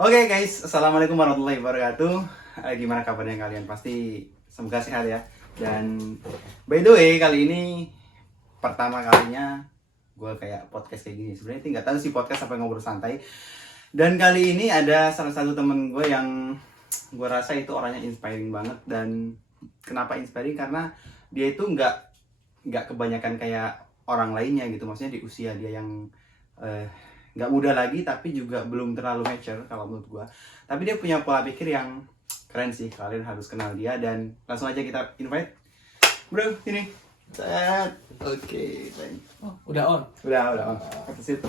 Oke guys, assalamualaikum warahmatullahi wabarakatuh. Gimana kabarnya kalian? Pasti semoga sehat ya. Dan by the way, kali ini pertama kalinya gue kayak podcast kayak gini. Sebenarnya nggak tahu sih podcast apa ngobrol santai. Dan kali ini ada salah satu temen gue yang gue rasa itu orangnya inspiring banget. Dan kenapa inspiring? Karena dia itu nggak kebanyakan kayak orang lainnya gitu. Maksudnya di usia dia yang nggak muda lagi tapi juga belum terlalu mature kalau menurut gua, tapi dia punya pola pikir yang keren sih. Kalian harus kenal dia dan langsung aja kita invite bro ini. Oke, Udah on. udah on. Atas itu.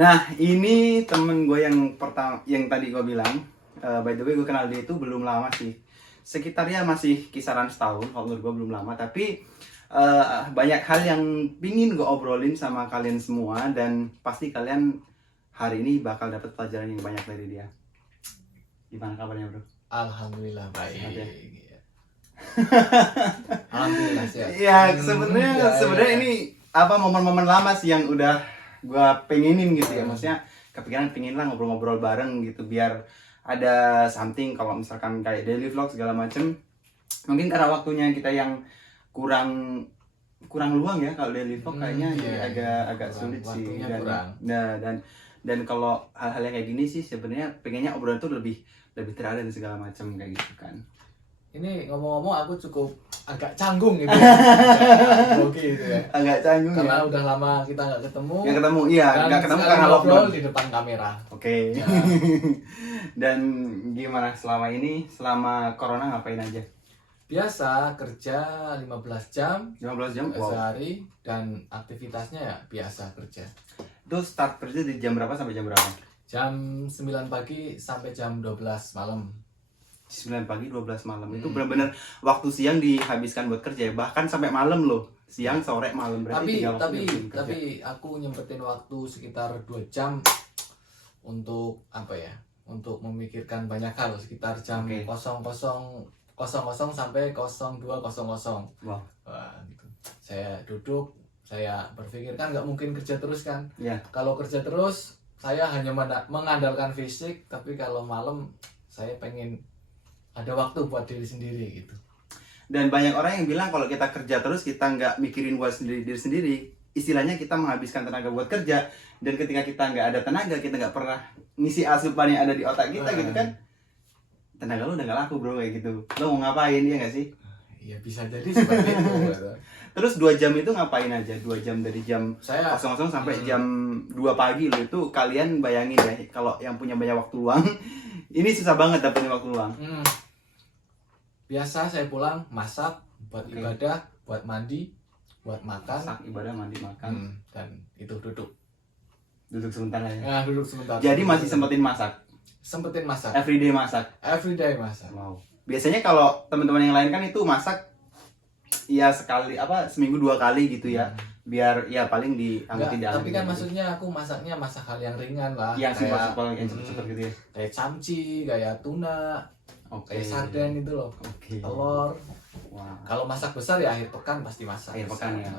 Nah ini temen gue yang pertama yang tadi gue bilang, by the way gue kenal dia itu belum lama sih, sekitarnya masih kisaran setahun. Kalau menurut gue belum lama, tapi banyak hal yang pingin gue obrolin sama kalian semua, dan pasti kalian hari ini bakal dapat pelajaran yang banyak dari dia. Gimana kabarnya bro? Alhamdulillah baik. Sehat ya? Alhamdulillah sehat. Ya sebenarnya ini apa momen-momen lama sih yang udah gue pengenin gitu ya. Maksudnya kepikiran pengen lah ngobrol-ngobrol bareng gitu, biar ada something kalau misalkan kayak daily vlog segala macem. Mungkin karena waktunya kita yang kurang luang ya kalau daily vlog, kayaknya jadi agak sulit sih. Dan kalau hal-hal yang kayak gini sih sebenarnya pengennya obrolan tuh lebih terarah dan segala macam kayak gitu kan. Ini ngomong-ngomong aku cukup agak canggung gitu. Oke gitu ya. Agak canggung Karena ya. udah lama kita nggak ketemu. Iya, Dan nggak ketemu sekali karena ngobrol lockdown di depan kamera. Oke. Ya. Dan gimana selama corona ngapain aja? Biasa kerja 15 jam 15 jam? Wow. sehari, dan aktivitasnya ya biasa kerja. Itu start kerja di jam berapa sampai jam berapa? Jam 9 pagi sampai jam 12 malam. 9 pagi 12 malam. Itu benar-benar waktu siang dihabiskan buat kerja ya? Bahkan sampai malam loh. Siang, sore, malam, berarti tapi aku nyempetin waktu sekitar 2 jam untuk apa ya? Untuk memikirkan banyak hal sekitar jam 00.00 sampai 02.00. Wow. Wah, gitu. Saya duduk, saya berpikir kan nggak mungkin kerja terus kan. Ya. Kalau kerja terus saya hanya mengandalkan fisik, tapi kalau malam saya pengen ada waktu buat diri sendiri gitu. Dan banyak orang yang bilang kalau kita kerja terus kita nggak mikirin buat diri sendiri, istilahnya kita menghabiskan tenaga buat kerja, dan ketika kita nggak ada tenaga, kita nggak pernah ngisi asupan yang ada di otak kita gitu kan, tenaga lu udah nggak laku bro kayak gitu. Lo mau ngapain ya nggak sih? Ya bisa jadi seperti itu. Terus 2 jam itu ngapain aja? 2 jam dari jam Saya 00 sampai jam 2 pagi lo itu, kalian bayangin ya, kalau yang punya banyak waktu luang ini susah banget dapetin waktu luang. Biasa saya pulang masak buat ibadah, buat mandi, buat makan. Masak, ibadah, mandi, makan, dan itu duduk sebentar aja. Nah, duduk sebentar. Jadi masih sempetin masak? Sempetin masak. Everyday masak? Everyday masak. Wow. Biasanya kalau teman-teman yang lain kan itu masak ya sekali seminggu 2 kali gitu ya. Biar ya paling dianggutin jalan. Tapi kan maksudnya aku masaknya masak hal yang ringan lah. Yang simpel-simpel, yang cepet-cepet gitu ya. Kayak camci, kayak tuna, kayak sarden itu loh. Telur. Wah. Kalau masak besar ya akhir pekan pasti masak. Akhir pekan ya.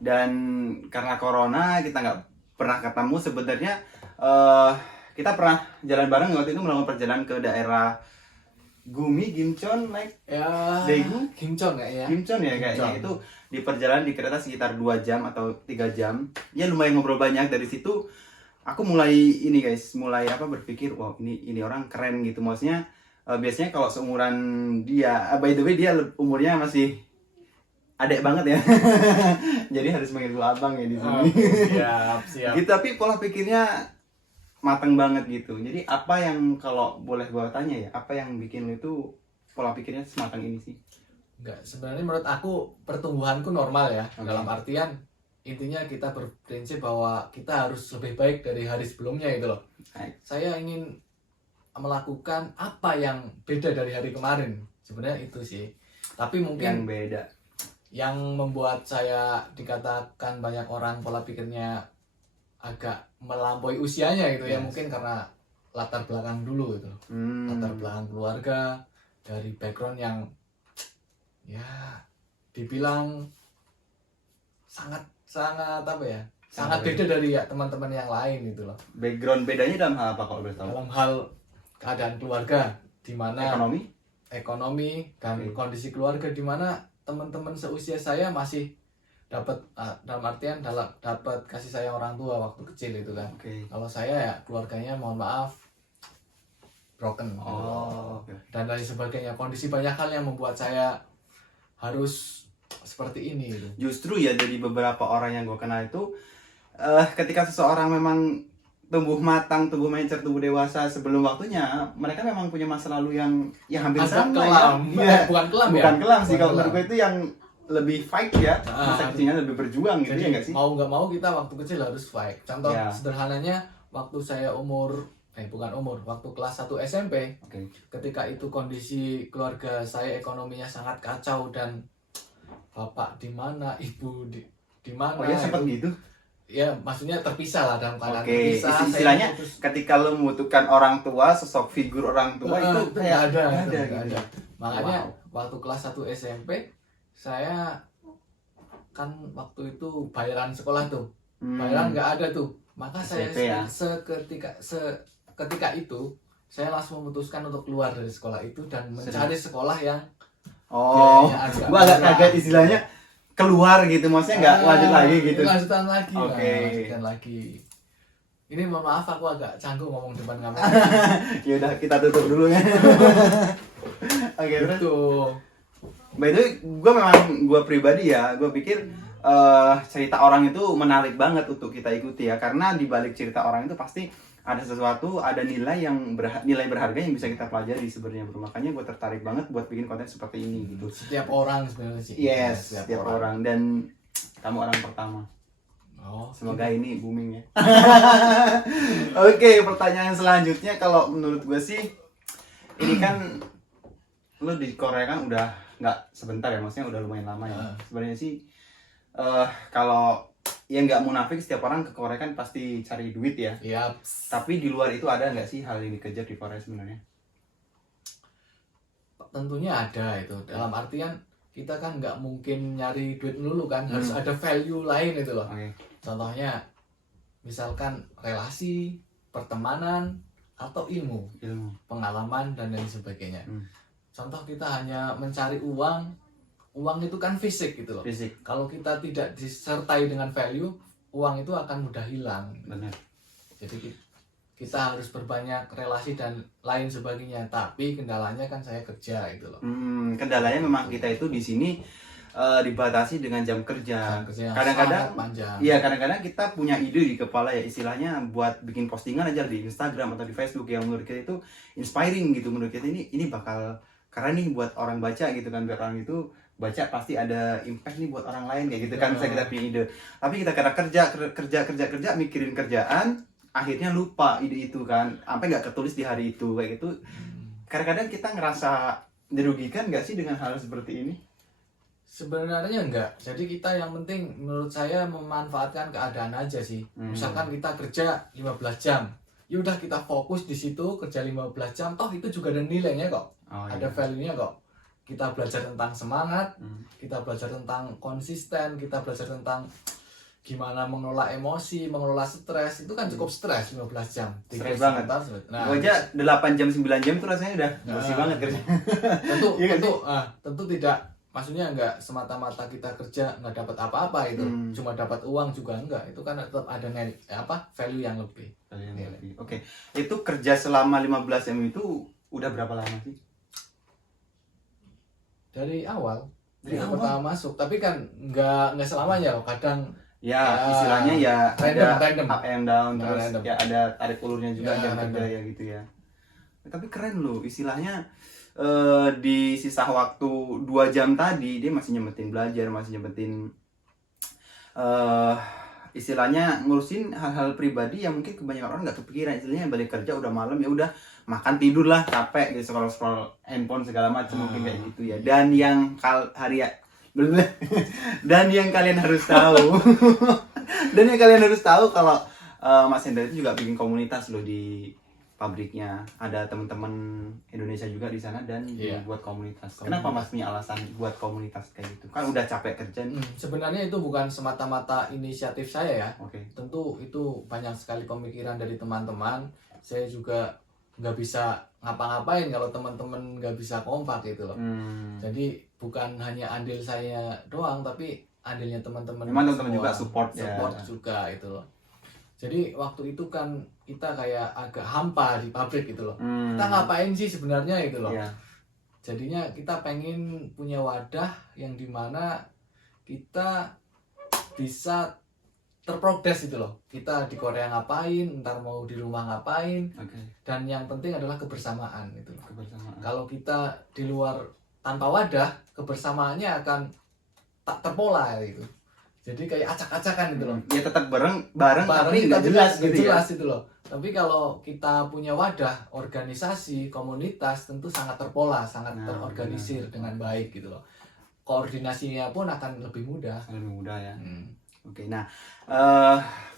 Dan karena corona kita nggak pernah ketemu sebenarnya. Kita pernah jalan bareng waktu itu, melakukan perjalanan ke daerah Gumi, Gimcheon, Daegu, Gimcheon ya? Gimcheon ya kayaknya. Itu di perjalanan di kereta sekitar 2 jam atau 3 jam. Ya lumayan ngobrol banyak. Dari situ aku mulai berpikir, wow ini orang keren gitu. Maksudnya biasanya kalau seumuran dia, by the way dia umurnya masih adek banget ya. Jadi harus manggil gua abang ya di sini. Siap. Gitu, tapi pola pikirnya matang banget gitu. Jadi apa yang, kalau boleh gua tanya ya, apa yang bikin lu itu pola pikirnya sematang ini sih? Enggak, sebenarnya menurut aku pertumbuhanku normal ya. Dalam artian intinya kita berprinsip bahwa kita harus lebih baik dari hari sebelumnya gitu loh. Saya ingin melakukan apa yang beda dari hari kemarin. Sebenarnya itu sih. Tapi mungkin yang beda, yang membuat saya dikatakan banyak orang pola pikirnya agak melampaui usianya gitu ya, mungkin karena latar belakang dulu gitu. Latar belakang keluarga, dari background yang ya dibilang sangat apa ya, sangat beda dari ya teman-teman yang lain gitu loh. Background bedanya dalam hal apa kalau boleh tahu? Dalam hal keadaan keluarga, di mana ekonomi dan kondisi keluarga, di mana teman-teman seusia saya masih dapat dalam artian dapat kasih sayang orang tua waktu kecil itu kan. Kalau saya ya keluarganya mohon maaf broken. Dan lain sebagainya, kondisi banyak hal yang membuat saya harus seperti ini gitu. Justru ya dari beberapa orang yang gue kenal itu ketika seseorang memang tumbuh matang, tumbuh mature, tumbuh dewasa sebelum waktunya, mereka memang punya masa lalu yang hampir sama kelam. ya. Bukan kelam ya? Bukan kelam sih, kalau menurut gue itu yang lebih fight ya, masa kecilnya lebih berjuang gitu. Jadi, ya nggak sih? Mau nggak mau kita waktu kecil harus fight. Contoh sederhananya waktu saya waktu kelas 1 SMP, ketika itu kondisi keluarga saya ekonominya sangat kacau dan bapak di mana, ibu di mana. Oh ya sempat gitu? Ya maksudnya terpisah lah, dalam keadaan terpisah. Istilahnya ketika lo membutuhkan orang tua, sosok figur orang tua itu kayak ada. Makanya waktu kelas 1 SMP saya kan waktu itu bayaran sekolah tuh, bayaran nggak ada tuh, maka saya ketika itu saya langsung memutuskan untuk keluar dari sekolah itu dan mencari sekolah yang gua agak kaget istilahnya keluar gitu, maksudnya nggak lanjut lagi gitu. Lanjutan lagi. Ini mohon maaf aku agak canggung ngomong depan kamera. Ya udah kita tutup dulu ya. Terus. By the way, gue pribadi ya, gue pikir cerita orang itu menarik banget untuk kita ikuti ya, karena di balik cerita orang itu pasti ada sesuatu, ada nilai berharga yang bisa kita pelajari sebenarnya, bro. Makanya gue tertarik banget buat bikin konten seperti ini gitu. Setiap orang sebenarnya sih. Yes, setiap orang, dan kamu orang pertama. Semoga ini booming ya. Oke, pertanyaan selanjutnya, kalau menurut gue sih, ini kan lo di Korea kan udah nggak sebentar ya, maksudnya udah lumayan lama ya. Sebenarnya sih kalau ya nggak munafik, setiap orang ke Korea kan pasti cari duit ya. Tapi di luar itu ada nggak sih hal yang dikejar di Korea sebenarnya? Tentunya ada itu. Dalam artian kita kan nggak mungkin nyari duit dulu kan, harus ada value lain itu loh. Contohnya misalkan relasi, pertemanan, atau ilmu, pengalaman dan lain sebagainya. Contoh kita hanya mencari uang itu kan fisik gitu loh. Kalau kita tidak disertai dengan value, uang itu akan mudah hilang. Benar. Jadi kita harus berbanyak relasi dan lain sebagainya. Tapi kendalanya kan saya kerja itu loh. Kendalanya memang kita itu di sini dibatasi dengan jam kerja. Kadang-kadang panjang. Iya, kadang-kadang kita punya ide di kepala ya, istilahnya buat bikin postingan aja di Instagram atau di Facebook yang menurut kita itu inspiring gitu. Menurut kita ini bakal keren nih buat orang baca gitu kan, biar orang itu baca pasti ada impact nih buat orang lain kayak gitu kan. Misalnya kita punya ide, tapi kita karena kerja mikirin kerjaan, akhirnya lupa ide itu kan, sampai nggak ketulis di hari itu kayak gitu. Kadang-kadang kita ngerasa dirugikan nggak sih dengan hal seperti ini? Sebenarnya enggak. Jadi kita yang penting menurut saya memanfaatkan keadaan aja sih. Misalkan kita kerja 15 jam, ya udah kita fokus di situ, kerja 15 jam, toh itu juga ada nilainya kok. Ada value-nya kok. Kita belajar tentang semangat, kita belajar tentang konsisten, kita belajar tentang gimana mengelola emosi, mengelola stres. Itu kan cukup stres 15 jam. Stres banget. Nah, gue aja 8 jam 9 jam tuh rasanya udah bersih banget kerja. Tentu tidak, maksudnya enggak semata-mata kita kerja nggak dapat apa-apa itu, cuma dapat uang juga enggak. Itu kan tetap ada value yang lebih. Oke. Itu kerja selama 15 jam itu udah berapa lama sih? Dari awal pertama masuk, tapi kan nggak selamanya loh, kadang ya istilahnya ya random up and down, terus ya ada tarik ulurnya juga jam kerja ya gitu ya. Tapi keren loh, istilahnya di sisa waktu 2 jam tadi dia masih nyempetin belajar, masih nyempetin istilahnya ngurusin hal-hal pribadi yang mungkin kebanyakan orang nggak kepikiran. Istilahnya balik kerja udah malam, ya udah makan tidur lah, capek gitu, scroll handphone segala macam mungkin kayak gitu ya. Dan yang dan yang kalian harus tahu kalau Mas Hendra itu juga bikin komunitas loh di pabriknya, ada teman-teman Indonesia juga di sana dan buat komunitas. Kenapa Mas punya alasan buat komunitas kayak gitu? Kan udah capek kerja nih. Sebenarnya itu bukan semata-mata inisiatif saya ya. Oke. Tentu itu banyak sekali pemikiran dari teman-teman. Saya juga nggak bisa ngapa-ngapain kalau teman-teman nggak bisa kompak gitu loh. Jadi bukan hanya andil saya doang, tapi andilnya teman-teman. Memang teman-teman juga support juga itu loh. Jadi waktu itu kan kita kayak agak hampa di pabrik gitu loh. Kita ngapain sih sebenarnya gitu loh. Jadinya kita pengen punya wadah yang dimana kita bisa terprogres gitu loh. Kita di Korea ngapain, ntar mau di rumah ngapain. Dan yang penting adalah kebersamaan gitu loh. Kalau kita di luar tanpa wadah, kebersamaannya akan tak terpola gitu. Jadi kayak acak-acakan gitu loh. Ya tetap bareng tapi nggak jelas gitu ya. Gitu loh. Tapi kalau kita punya wadah, organisasi, komunitas tentu sangat terpola, sangat terorganisir dengan baik gitu loh. Koordinasinya pun akan lebih mudah. Lebih mudah ya. Oke, nah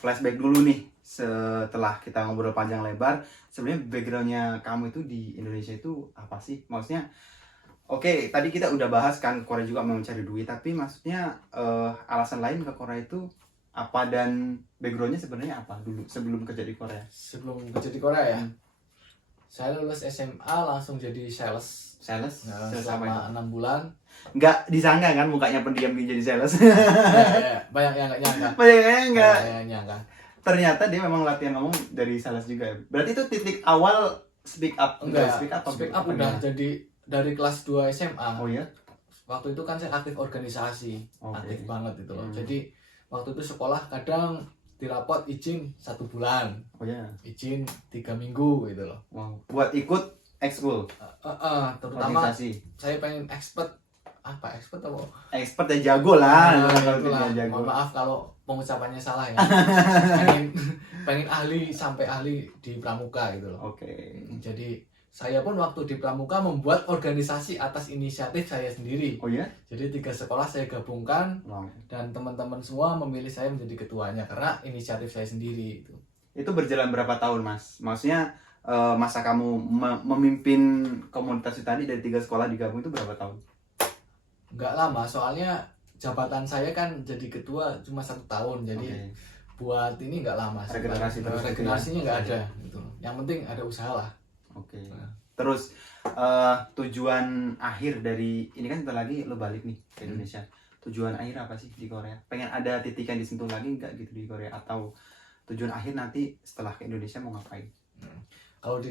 flashback dulu nih setelah kita ngobrol panjang lebar. Sebenarnya backgroundnya kamu itu di Indonesia itu apa sih? Maksudnya, oke, tadi kita udah bahas kan Korea juga mau mencari duit, tapi maksudnya alasan lain ke Korea itu apa dan backgroundnya sebenarnya apa dulu sebelum kerja di Korea? Sebelum kerja di Korea ya, saya lulus SMA langsung jadi sales. Selama 6 bulan. Nggak disangka kan mukanya pendiam jadi sales? Banyak yang nggak nyangka. Banyak yang nyangka. Ternyata dia memang latihan ngomong dari sales juga. Berarti itu titik awal speak up. Speak up udah jadi dari kelas 2 SMA. Oh ya? Waktu itu kan saya aktif organisasi, aktif banget itu loh. Jadi waktu itu sekolah kadang dirapot izin 1 bulan. Oh ya. Izin 3 minggu gitu loh. Wow. Buat ikut ekskul. Terutama saya pengen expert apa? Expert dan jago lah. Mohon maaf kalau pengucapannya salah ya. pengen ahli sampai ahli di pramuka gitu loh. Oke. Jadi saya pun waktu di pramuka membuat organisasi atas inisiatif saya sendiri. Oh ya? Jadi 3 sekolah saya gabungkan dan teman-teman semua memilih saya menjadi ketuanya karena inisiatif saya sendiri itu. Itu berjalan berapa tahun, Mas? Maksudnya masa kamu memimpin komunitas itu tadi dari 3 sekolah digabung itu berapa tahun? Nggak lama, soalnya jabatan saya kan jadi ketua cuma 1 tahun, jadi buat ini nggak lama. Regenerasinya nggak ada gitu. Yang penting ada usaha lah. Oke. Terus tujuan akhir dari ini kan sebentar lagi lo balik nih ke Indonesia. Tujuan akhir apa sih di Korea? Pengen ada titik yang disentuh lagi nggak gitu di Korea, atau tujuan akhir nanti setelah ke Indonesia mau ngapain? Kalau di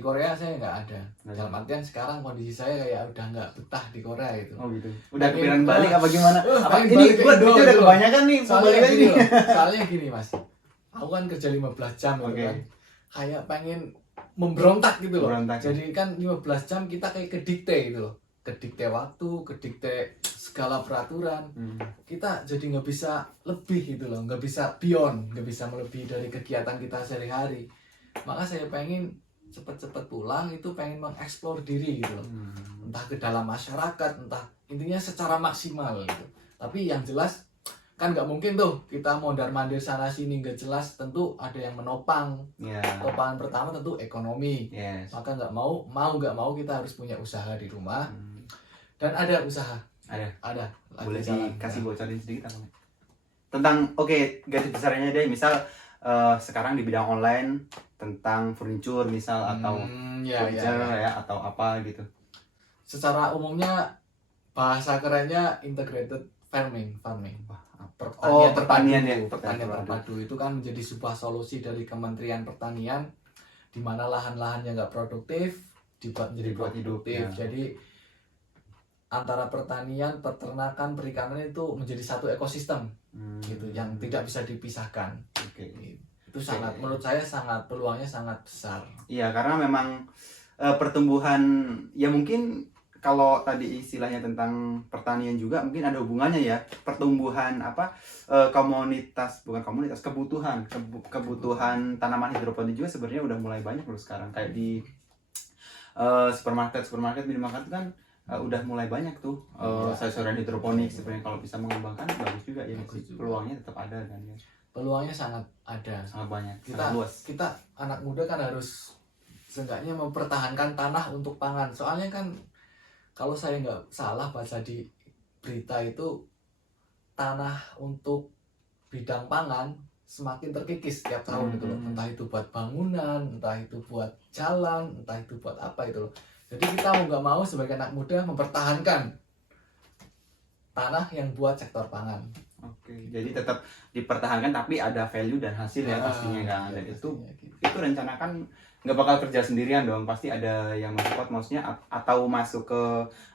Korea saya nggak ada. Dalam artian sekarang kondisi saya kayak udah nggak betah di Korea gitu. Oh gitu. Udah kepikiran balik apa gimana? Apa ini gua udah kebanyakan nih. Soalnya gini Mas. Aku kan kerja 15 jam gitu kan. Kayak pengen memberontak gitu loh. Jadi kan 15 jam kita kayak kedikte gitu loh. Kedikte waktu, kedikte segala peraturan. Kita jadi nggak bisa lebih gitu loh. Nggak bisa beyond, nggak bisa melebihi dari kegiatan kita sehari-hari. Maka saya pengen cepet-cepet pulang, itu pengen mengeksplor diri gitu loh. Entah ke dalam masyarakat, entah intinya secara maksimal gitu. Tapi yang jelas kan nggak mungkin tuh kita mondar-mandir sana sini nggak jelas, tentu ada yang menopang. Topangan pertama tentu ekonomi. Maka nggak mau kita harus punya usaha di rumah. Dan ada usaha. Ada. Boleh dikasih bocorin sedikit apa? Tentang garis besarnya deh, misal sekarang di bidang online tentang furniture misal atau furniture atau apa gitu. Secara umumnya bahasa kerennya integrated farming. Pertanian terpadu itu kan menjadi sebuah solusi dari Kementerian Pertanian, di mana lahan-lahannya nggak produktif dibuat menjadi produktif. Jadi antara pertanian, peternakan, perikanan itu menjadi satu ekosistem gitu yang tidak bisa dipisahkan. Itu sangat, menurut saya peluangnya sangat besar. Iya, karena memang pertumbuhan ya mungkin kalau tadi istilahnya tentang pertanian juga mungkin ada hubungannya ya, pertumbuhan kebutuhan tanaman hidroponik juga sebenarnya udah mulai banyak loh sekarang, kayak di supermarket minimarket kan udah mulai banyak tuh sayur-sayuran hidroponik. Sebenarnya kalau bisa mengembangkan bagus juga ya, peluangnya tetap ada kan ya. peluangnya sangat ada. Sangat banyak, Kita sangat luas. kita anak muda kan harus seenggaknya mempertahankan tanah untuk pangan. Soalnya kan kalau saya nggak salah baca di berita itu, tanah untuk bidang pangan semakin terkikis setiap tahun gitu loh. Entah itu buat bangunan, entah itu buat jalan, entah itu buat apa gitu loh. Jadi kita mau nggak mau sebagai anak muda mempertahankan tanah yang buat sektor pangan. Oke, jadi tetap dipertahankan tapi ada value dan hasil ya pastinya kan. Dan ya, itu gitu. rencana kan nggak bakal kerja sendirian dong, pasti ada yang mensupport, maksudnya atau masuk ke,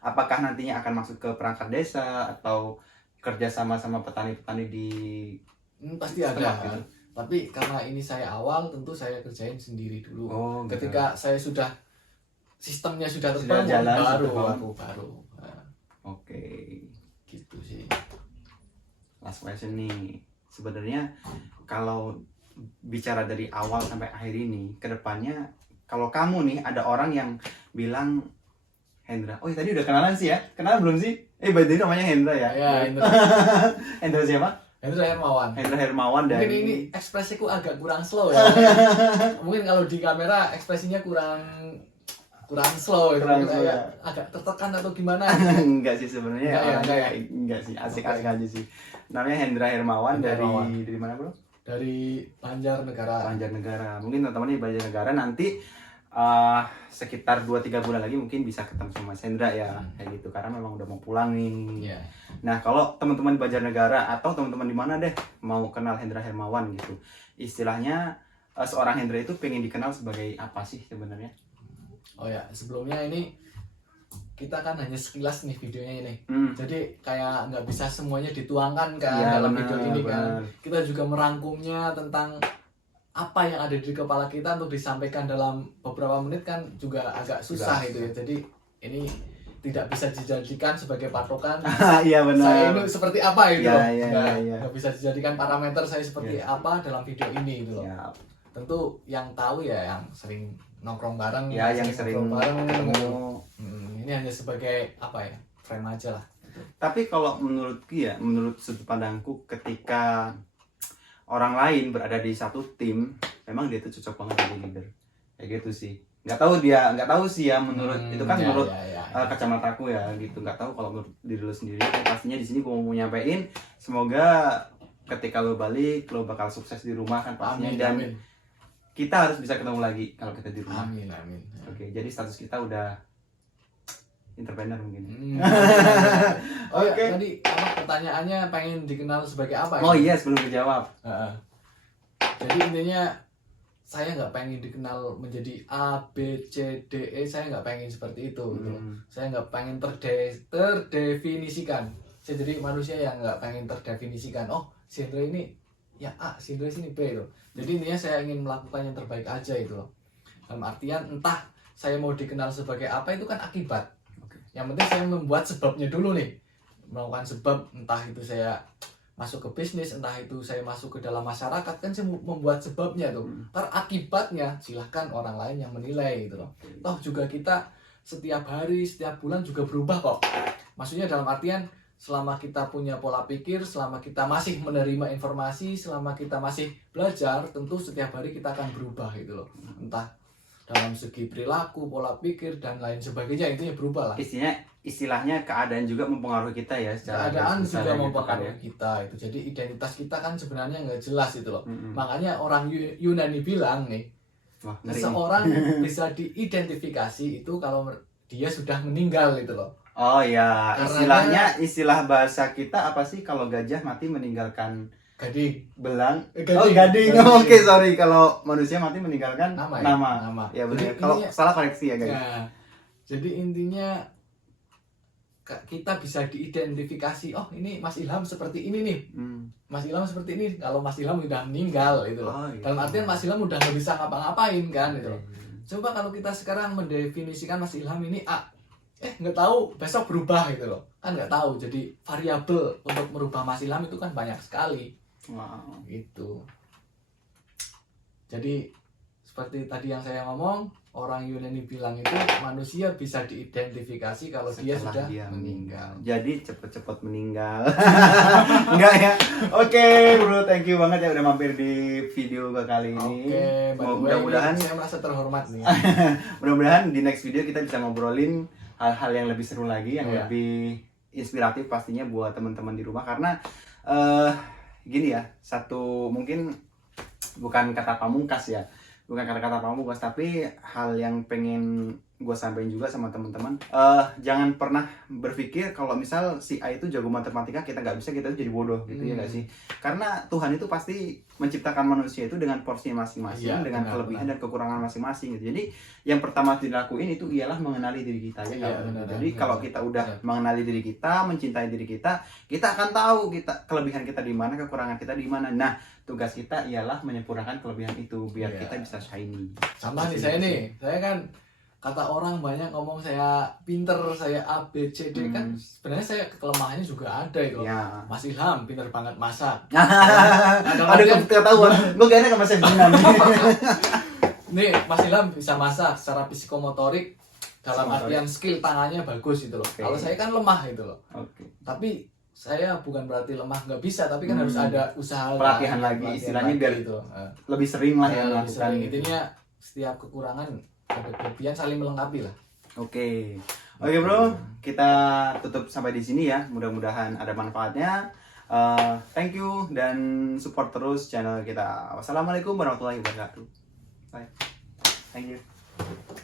apakah nantinya akan masuk ke perangkat desa atau kerja sama petani-petani di Pasti ada setempat gitu. Tapi karena ini saya awal, tentu saya kerjain sendiri dulu. Oh, gitu. Ketika saya sudah sistemnya sudah Sudah terbangun, jalan, baru sudah bangun. aku baru nah, Oke. gitu sih. Last question nih, sebenarnya kalau bicara dari awal sampai akhir ini, kedepannya kalau kamu nih ada orang yang bilang Hendra, oh tadi udah kenalan sih ya, kenalan belum sih? By the way namanya Hendra ya? Ya, Hendra siapa? Hendra Hermawan. Hendra Hermawan dari... Mungkin ini ekspresiku agak kurang slow ya. Mungkin kalau di kamera ekspresinya kurang slow, Kurang mungkin slow, kayak ya. agak tertekan atau gimana. Enggak sih sebenarnya, enggak sih, asik-asik aja sih. Namanya Hendra Hermawan. Dari mana bro? Dari Banjarnegara. Banjarnegara. Mungkin teman-teman di Banjarnegara nanti sekitar 2-3 bulan lagi mungkin bisa ketemu sama Mas Hendra ya, kayak gitu, karena memang udah mau pulang nih. Yeah. Nah kalau teman-teman di Banjarnegara atau teman-teman di mana deh mau kenal Hendra Hermawan gitu, istilahnya seorang Hendra itu pengen dikenal sebagai apa sih sebenarnya? Oh ya, sebelumnya ini kita kan hanya sekilas nih videonya ini. Jadi kayak nggak bisa semuanya dituangkan kan ya, dalam bener, video ini bener. kan. Kita juga merangkumnya tentang apa yang ada di kepala kita untuk disampaikan dalam beberapa menit kan juga agak susah itu ya. Jadi ini tidak bisa dijadikan sebagai patokan. Iya benar. Saya ini seperti apa itu loh. Nggak bisa dijadikan parameter saya seperti apa dalam video ini itu loh. Ya. Tentu yang tahu ya yang sering nongkrong bareng, ya yang sering bareng ketemu. Ini hanya sebagai apa ya, frame aja lah. Tapi kalau menurutku ya, menurut sudut pandangku, ketika orang lain berada di satu tim, memang dia tuh cocok banget jadi leader, kayak gitu sih. Nggak tahu sih ya menurut itu kan menurut kacamataku ya gitu. Nggak tahu kalau menurut diri lo sendiri. Pastinya di sini gue mau nyampein, semoga ketika lo balik lo bakal sukses di rumah kan pastinya. Dan kita harus bisa ketemu lagi kalau kita di rumah. Amin. Oke, jadi status kita udah entrepreneur mungkin. Oke. Tadi pertanyaannya pengen dikenal sebagai apa? Oh iya, sebelum dijawab. Jadi intinya saya nggak pengen dikenal menjadi A, B, C, D, E. Saya nggak pengen seperti itu. Gitu. Saya nggak pengen terdefinisikan. Saya jadi manusia yang nggak pengen terdefinisikan. Oh, si Hendra ini ya A, si Hendra ini B loh. Jadi intinya saya ingin melakukan yang terbaik aja itu loh. Dalam artian entah saya mau dikenal sebagai apa itu kan akibat. Yang penting saya membuat sebabnya dulu nih. Melakukan sebab, entah itu saya masuk ke bisnis, entah itu saya masuk ke dalam masyarakat, kan saya membuat sebabnya tuh. Ntar akibatnya silahkan orang lain yang menilai gitu loh. Toh juga kita setiap hari, setiap bulan juga berubah kok. Maksudnya dalam artian selama kita punya pola pikir, selama kita masih menerima informasi, selama kita masih belajar, tentu setiap hari kita akan berubah gitu loh. Entah dalam segi perilaku, pola pikir dan lain sebagainya, intinya berubah lah. Istilahnya keadaan juga mempengaruhi kita ya. Keadaan juga mempengaruhi kita itu. Jadi identitas kita kan sebenarnya nggak jelas itu loh. Makanya orang Yunani bilang nih, seseorang bisa diidentifikasi itu kalau dia sudah meninggal itu loh. Oh ya, istilah bahasa kita apa sih kalau gajah mati meninggalkan gading, belang. Gading. Oke, sorry, kalau manusia mati meninggalkan nama. Ya benar. Kalau salah koreksi ya guys. Nah, jadi intinya kita bisa diidentifikasi. Oh ini Mas Ilham seperti ini nih. Mas Ilham seperti ini. Kalau Mas Ilham udah meninggal itu loh. Dalam artian Mas Ilham udah nggak bisa ngapa-ngapain kan itu loh. Coba kalau kita sekarang mendefinisikan Mas Ilham ini A, nggak tahu besok berubah gitu loh. Kan nggak tahu. Jadi variabel untuk merubah Mas Ilham itu kan banyak sekali. Gitu. Jadi seperti tadi yang saya ngomong, orang Yunani bilang itu manusia bisa diidentifikasi kalau dia Setelah sudah dia meninggal. Jadi cepet-cepet meninggal. Enggak ya? Oke bro, thank you banget ya udah mampir di video gue kali ini. Oke, by the way, Mudah-mudahan ini saya merasa terhormat nih. mudah-mudahan di next video kita bisa ngobrolin hal-hal yang lebih seru lagi, yang Iya. lebih inspiratif pastinya buat teman-teman di rumah, karena gini ya, satu mungkin bukan kata pamungkas ya, bukan kata-kata pamungkas, tapi hal yang pengen gue sampaikan juga sama teman-teman, jangan pernah berpikir kalau misal si A itu jago matematika, kita nggak bisa, kita tuh jadi bodoh gitu ya nggak sih? Karena Tuhan itu pasti menciptakan manusia itu dengan porsi masing-masing, Iya, dengan benar, kelebihan dan kekurangan masing-masing gitu. Jadi yang pertama dilakuin itu ialah mengenali diri kita ya. Iya, Kak? benar, Jadi benar. kalau kita udah Benar. mengenali diri kita, mencintai diri kita akan tahu kita kelebihan kita di mana, kekurangan kita di mana. Nah, tugas kita ialah menyempurnakan kelebihan itu biar Iya. kita bisa shiny. Sama nih saya nih, saya kan kata orang banyak ngomong saya pinter, saya A, B, C, D kan sebenarnya saya kelemahannya juga ada itu. Ya. Mas Ilham pinter banget masak. Aduh, ketahuan. Gue kayaknya sama Chef Jinan. Nih Mas Ilham bisa masak secara psikomotorik dalam Psikomotorik. artian skill tangannya bagus gitu loh. Oke. Kalau saya kan lemah gitu loh. Oke. Tapi saya bukan berarti lemah nggak bisa, tapi kan harus ada usaha Pelatihan lagi, istilahnya biar itu. lebih sering lah ya Lebih melakukan. sering. Intinya setiap kekurangan ada kelebihan saling melengkapi lah. Oke. Oke bro, kita tutup sampai di sini ya. Mudah-mudahan ada manfaatnya. Thank you dan support terus channel kita. Wassalamualaikum warahmatullahi wabarakatuh. Bye. Thank you.